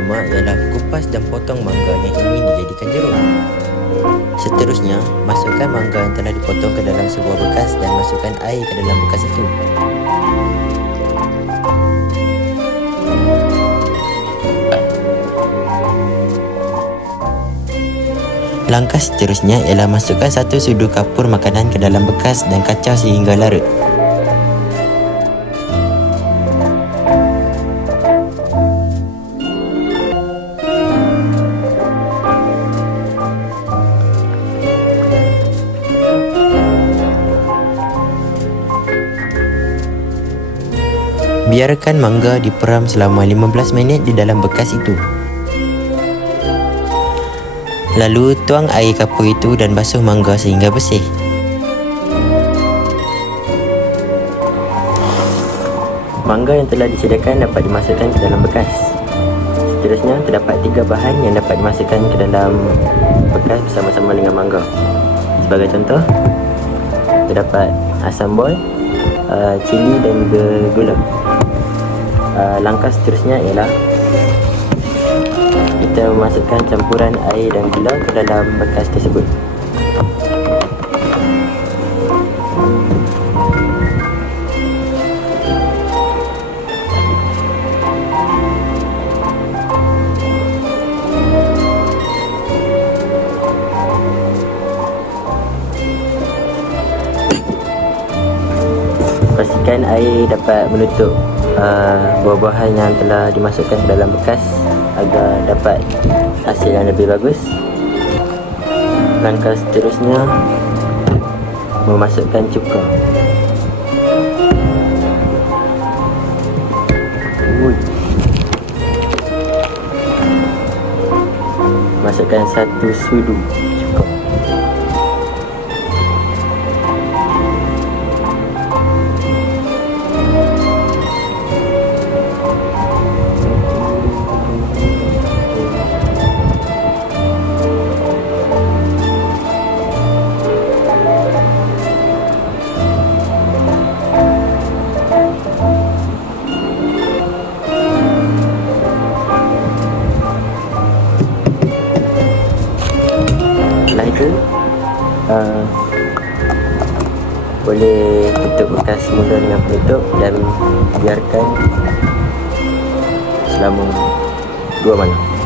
pertama ialah kupas dan potong mangga yang ingin dijadikan jeruk. Seterusnya, masukkan mangga yang telah dipotong ke dalam sebuah bekas dan masukkan air ke dalam bekas itu. Langkah seterusnya ialah masukkan satu sudu kapur makanan ke dalam bekas dan kacau sehingga larut. Biarkan mangga diperam selama 15 minit di dalam bekas itu. Lalu tuang air kapur itu dan basuh mangga sehingga bersih. Mangga yang telah disediakan dapat dimasukkan ke dalam bekas. Seterusnya terdapat tiga bahan yang dapat dimasukkan ke dalam bekas bersama-sama dengan mangga. Sebagai contoh, terdapat asam boy, uh, cili dan juga gula. Uh, langkah seterusnya ialah kita memasukkan campuran air dan gula ke dalam bekas tersebut. Pastikan air dapat menutup uh, buah-buahan yang telah dimasukkan ke dalam bekas agar dapat hasil yang lebih bagus. Langkah seterusnya memasukkan cuka. Masukkan satu sudu cuka. Itu uh, Boleh tutup bekas mula dengan penutup Dan biarkan Selama dua malam